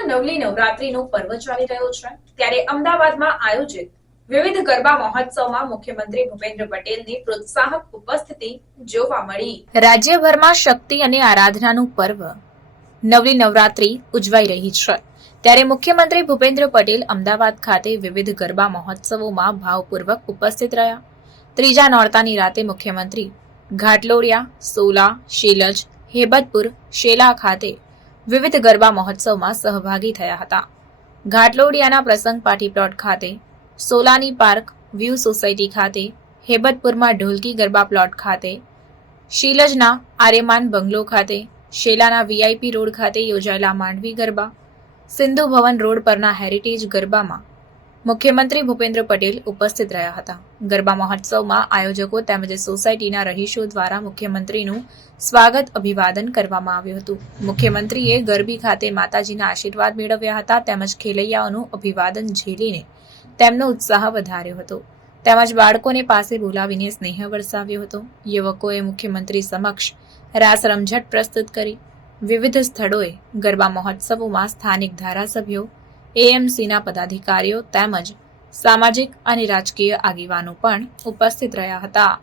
હાલમાં નવલી નવરાત્રીનો પર્વ ચાલી રહ્યો છે, ત્યારે અમદાવાદમાં આયોજિત વિવિધ ગરબા મહોત્સવમાં મુખ્યમંત્રી ભૂપેન્દ્ર પટેલની પ્રોત્સાહક ઉપસ્થિતિ જોવા મળી। રાજ્યભરમાં શક્તિ અને આરાધનાનું પર્વ નવલી નવરાત્રી ઉજવાઈ રહી છે, ત્યારે મુખ્યમંત્રી ભૂપેન્દ્ર પટેલ અમદાવાદ ખાતે વિવિધ ગરબા મહોત્સવોમાં ભાવપૂર્વક ઉપસ્થિત રહ્યા। ત્રીજા નોરતાની રાતે મુખ્યમંત્રી ઘાટલોડિયા, સોલા, શીલજ, હેબતપુર, શેલા ખાતે વિવિધ ગરબા મહોત્સવમાં સહભાગી થયા હતા। ઘાટલોડિયાના પ્રસંગ પાર્ટી પ્લોટ ખાતે, સોલાની પાર્ક વ્યૂ સોસાયટી ખાતે, હેબતપુરમાં ઢોલકી ગરબા પ્લોટ ખાતે, શીલજના આર્યમાન બંગલો ખાતે, શેલાના વીઆઈપી રોડ ખાતે યોજાયેલા માંડવી ગરબા, સિંધુ ભવન રોડ પરના હેરિટેજ ગરબામાં મુખ્યમંત્રી ભૂપેન્દ્ર પટેલ ઉપસ્થિત રહ્યા હતા। ગરબા મહોત્સવમાં આયોજકો તેમજ સોસાયટીના રહીશો દ્વારા મુખ્યમંત્રીનું સ્વાગત અભિવાદન કરવામાં આવ્યું હતું। મુખ્યમંત્રીએ ગરબી ખાતે માતાજીના આશીર્વાદ મેળવ્યા હતા તેમજ ખેલૈયાઓનું અભિવાદન ઝીલીને તેમનો ઉત્સાહ વધાર્યો હતો તેમજ બાળકોને પાસે બોલાવીને સ્નેહ વરસાવ્યો હતો। યુવકોએ મુખ્યમંત્રી સમક્ષ રાસ રમઝટ પ્રસ્તુત કરી। વિવિધ સ્થળોએ ગરબા મહોત્સવોમાં સ્થાનિક ધારાસભ્યો, એએમસીના પદાધિકારીઓ તેમજ સામાજિક અને રાજકીય આગેવાનો પણ ઉપસ્થિત રહ્યા હતા।